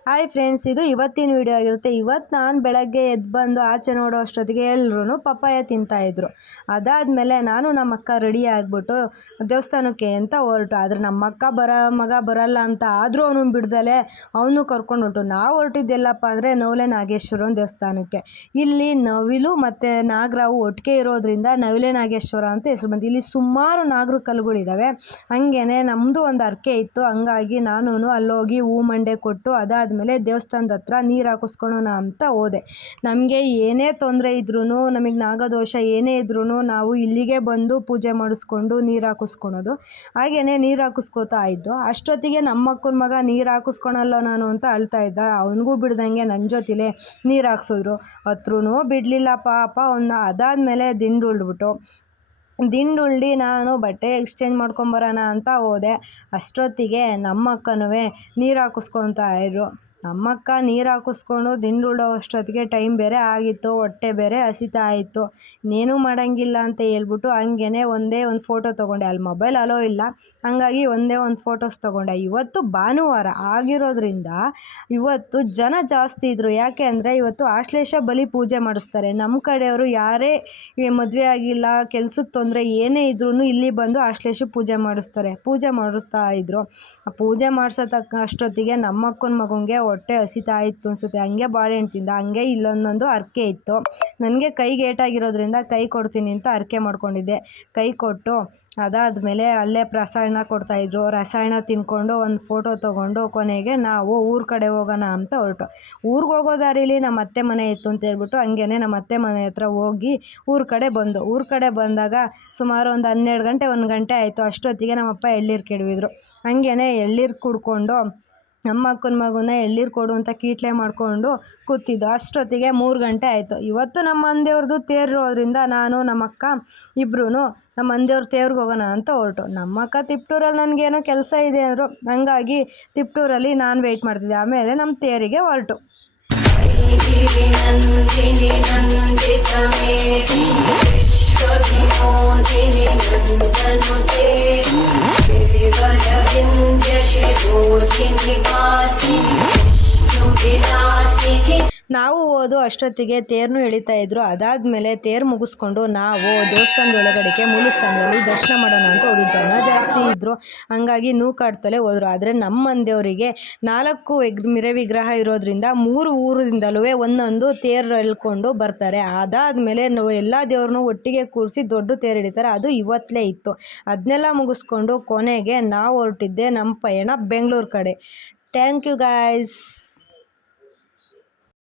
Hi friends, ಇದು ಇವತ್ತಿನ video ಆಗಿರುತ್ತೆ. ಇವತ್ತು ನಾನು ಬೆಳಗ್ಗೆ ಎದ್ದು ಬಂದು ಆಚೆ ನೋಡೋ ಅಷ್ಟೊತ್ತಿಗೆ ಎಲ್ಲರೂ ಪಪ್ಪಾಯ ತಿಂತಾಯಿದ್ರು. ಅದಾದಮೇಲೆ ನಾನು ನಮ್ಮ ಅಕ್ಕ ರೆಡಿ ಆಗಿಬಿಟ್ಟು ದೇವಸ್ಥಾನಕ್ಕೆ ಅಂತ ಹೊರಟು. ಆದರೆ ನಮ್ಮ ಅಕ್ಕ ಮಗ ಬರಲ್ಲ ಅಂತ ಆದರೂ ಅವನು ಬಿಡ್ದಲೆ ಅವನು ಕರ್ಕೊಂಡು ಹೊರಟು. ನಾವು ಹೊರಟಿದ್ದೆಲ್ಲಪ್ಪ ಅಂದರೆ ನವಲೆ ನಾಗೇಶ್ವರನ ದೇವಸ್ಥಾನಕ್ಕೆ. ಇಲ್ಲಿ ನವಿಲು ಮತ್ತು ನಾಗರಾವು ಒಟ್ಟಿಗೆ ಇರೋದ್ರಿಂದ ನವಲೆ ನಾಗೇಶ್ವರ ಅಂತ ಹೆಸರು ಬಂತು. ಇಲ್ಲಿ ಸುಮಾರು ನಾಗರ ಕಲ್ಲುಗಳಿದ್ದಾವೆ. ಹಾಗೇನೆ ನಮ್ಮದು ಒಂದು ಹರಕೆ ಇತ್ತು. ಹಂಗಾಗಿ ನಾನು ಅಲ್ಲೋಗಿ ಹೂ ಮಂಡೆ ಕೊಟ್ಟು ಅದಾದಮೇಲೆ ದೇವಸ್ಥಾನದ ಹತ್ರ ನೀರು ಹಾಕಿಸ್ಕೊಳ್ಳೋಣ ಅಂತ ಹೋದೆ. ನಮಗೆ ಏನೇ ತೊಂದರೆ ಇದ್ರೂ, ನಮಗೆ ನಾಗದೋಷ ಏನೇ ಇದ್ರೂ ನಾವು ಇಲ್ಲಿಗೆ ಬಂದು ಪೂಜೆ ಮಾಡಿಸ್ಕೊಂಡು ನೀರು ಹಾಕಿಸ್ಕೊಳೋದು. ಹಾಗೆಯೇ ನೀರು ಹಾಕಿಸ್ಕೋತಾ ಇದ್ದು ಅಷ್ಟೊತ್ತಿಗೆ ನಮ್ಮ ಅಕ್ಕನ ಮಗ ನೀರು ಹಾಕಿಸ್ಕೊಳಲ್ಲ ನಾನು ಅಂತ ಅಳ್ತಾ ಇದ್ದ. ಅವನಿಗೂ ಬಿಡ್ದಂಗೆ ನನ್ನ ಜೊತೆಲೇ ನೀರು ಹಾಕ್ಸಿದ್ರು. ಹತ್ರೂ ಬಿಡಲಿಲ್ಲ ಪಾಪ ಅವನ್ನ. ಅದಾದಮೇಲೆ ದಿಂಡುಳ್ಳಿ ನಾನು ಬಟ್ಟೆ ಎಕ್ಸ್ಚೇಂಜ್ ಮಾಡ್ಕೊಂಬರೋಣ ಅಂತ ಹೋದೆ. ಅಷ್ಟೊತ್ತಿಗೆ ನಮ್ಮ ಅಕ್ಕನೂ ನೀರು ಹಾಕಿಸ್ಕೊತಾ ಇದ್ರು. ನಮ್ಮಕ್ಕ ನೀರು ಹಾಕಿಸ್ಕೊಂಡು ದಿಂಡುಳ್ಳೋ ಅಷ್ಟೊತ್ತಿಗೆ ಟೈಮ್ ಬೇರೆ ಆಗಿತ್ತು, ಹೊಟ್ಟೆ ಬೇರೆ ಹಸಿತಾ ಇತ್ತು. ಇನ್ನೇನೂ ಮಾಡೋಂಗಿಲ್ಲ ಅಂತ ಹೇಳ್ಬಿಟ್ಟು ಹಂಗೇ ಒಂದೇ ಒಂದು ಫೋಟೋ ತೊಗೊಂಡೆ. ಅಲ್ಲಿ ಮೊಬೈಲ್ ಅಲೋ ಇಲ್ಲ, ಹಾಗಾಗಿ ಒಂದೇ ಒಂದು ಫೋಟೋಸ್ ತೊಗೊಂಡೆ. ಇವತ್ತು ಭಾನುವಾರ ಆಗಿರೋದ್ರಿಂದ ಇವತ್ತು ಜನ ಜಾಸ್ತಿ ಇದ್ದರು. ಯಾಕೆ ಅಂದರೆ ಇವತ್ತು ಆಶ್ಲೇಷ ಬಲಿ ಪೂಜೆ ಮಾಡಿಸ್ತಾರೆ. ನಮ್ಮ ಕಡೆಯವರು ಯಾರೇ ಮದುವೆ ಆಗಿಲ್ಲ, ಕೆಲ್ಸಕ್ಕೆ ತೊಂದರೆ ಏನೇ ಇದ್ರೂ ಇಲ್ಲಿ ಬಂದು ಆಶ್ಲೇಷ ಪೂಜೆ ಮಾಡಿಸ್ತಾ ಇದ್ದರು. ಆ ಪೂಜೆ ಅಷ್ಟೊತ್ತಿಗೆ ನಮ್ಮ ಅಕ್ಕನ ಮಗನಿಗೆ ಹೊಟ್ಟೆ ಹಸಿತಾ ಇತ್ತು ಅನಿಸುತ್ತೆ. ಹಂಗೆ ಬಾಳೆಹಣ್ಣು ತಿಂದ. ಹಂಗೆ ಇಲ್ಲೊಂದೊಂದು ಹರಕೆ ಇತ್ತು. ನನಗೆ ಕೈಗೆ ಏಟಾಗಿರೋದ್ರಿಂದ ಕೈ ಕೊಡ್ತೀನಿ ಅಂತ ಹರಕೆ ಮಾಡ್ಕೊಂಡಿದ್ದೆ. ಕೈ ಕೊಟ್ಟು ಅದಾದಮೇಲೆ ಅಲ್ಲೇ ರಸಾಯನ ಕೊಡ್ತಾಯಿದ್ರು. ರಸಾಯನ ತಿನ್ಕೊಂಡು ಒಂದು ಫೋಟೋ ತೊಗೊಂಡು ಕೊನೆಗೆ ನಾವು ಊರ ಕಡೆ ಹೋಗೋಣ ಅಂತ ಹೊರಟು. ಊರಿಗೆ ಹೋಗೋ ದಾರಿಲಿ ನಮ್ಮ ಅತ್ತೆ ಮನೆ ಇತ್ತು ಅಂತ ಹೇಳ್ಬಿಟ್ಟು ಹಂಗೇ ನಮ್ಮ ಅತ್ತೆ ಮನೆ ಹತ್ರ ಹೋಗಿ ಊರ ಕಡೆ ಬಂದಾಗ ಸುಮಾರು ಒಂದು 12 ಗಂಟೆ 1 ಗಂಟೆ ಆಯಿತು. ಅಷ್ಟೊತ್ತಿಗೆ ನಮ್ಮಪ್ಪ ಎಳ್ಳೀರು ಕೆಡವಿದ್ರು. ಹಂಗೇ ಎಳ್ಳೀರು ಕುಡ್ಕೊಂಡು ನಮ್ಮ ಅಕ್ಕನ ಮಗುನ ಎಳ್ಳೀರು ಕೊಡು ಅಂತ ಕೀಟ್ಲೆ ಮಾಡಿಕೊಂಡು ಕೂತಿದ್ದು. ಅಷ್ಟೊತ್ತಿಗೆ 3 ಗಂಟೆ ಆಯಿತು. ಇವತ್ತು ನಮ್ಮ ಮಂದೇವ್ರದ್ದು ತೇರಿರೋದ್ರಿಂದ ನಾನು ನಮ್ಮ ಅಕ್ಕ ಇಬ್ಬರೂ ನಮ್ಮ ಮಂದೇವ್ರ ತೇವ್ರಿಗೆ ಹೋಗೋಣ ಅಂತ ಹೊರಟು. ನಮ್ಮ ಅಕ್ಕ ತಿಪ್ಟೂರಲ್ಲಿ ನನಗೇನೋ ಕೆಲಸ ಇದೆ ಅಂದರು. ಹಂಗಾಗಿ ತಿಪ್ಟೂರಲ್ಲಿ ನಾನು ವೆಯ್ಟ್ ಮಾಡ್ತಿದ್ದೆ. ಆಮೇಲೆ ನಮ್ಮ ತೇರಿಗೆ ಹೊರಟು. ನಾವು ಹೋದು ಅಷ್ಟೊತ್ತಿಗೆ ತೇರ್ನು ಎಳಿತಾ ಇದ್ರು. ಅದಾದಮೇಲೆ ತೇರು ಮುಗಿಸ್ಕೊಂಡು ನಾವು ದೇವಸ್ಥಾನದ ಒಳಗಡೆಗೆ ಮೂಲಸ್ಥಾನದಲ್ಲಿ ದರ್ಶನ ಮಾಡೋಣ ಅಂತ ಹೋದ್ರು. ಜನ ಜಾಸ್ತಿ ಇದ್ದರು, ಹಂಗಾಗಿ ನೂಕಾಡ್ತಲೇ ಹೋದರು. ಆದರೆ ನಮ್ಮ ಮಂದಿಯವರಿಗೆ 4 ಮಿರೆ ವಿಗ್ರಹ ಇರೋದ್ರಿಂದ 3 ಊರಿಂದಲೂ ಒಂದೊಂದು ತೇರು ಎಳ್ಕೊಂಡು ಬರ್ತಾರೆ. ಅದಾದಮೇಲೆ ಎಲ್ಲ ದೇವ್ರನ್ನೂ ಒಟ್ಟಿಗೆ ಕೂರಿಸಿ ದೊಡ್ಡ ತೇರು ಹಿಡಿತಾರೆ. ಅದು ಇವತ್ತಲೇ ಇತ್ತು. ಅದನ್ನೆಲ್ಲ ಮುಗಿಸ್ಕೊಂಡು ಕೊನೆಗೆ ನಾವು ಹೊರಟಿದ್ದೆ ನಮ್ಮ ಪಯಣ ಬೆಂಗಳೂರು ಕಡೆ. Thank you guys.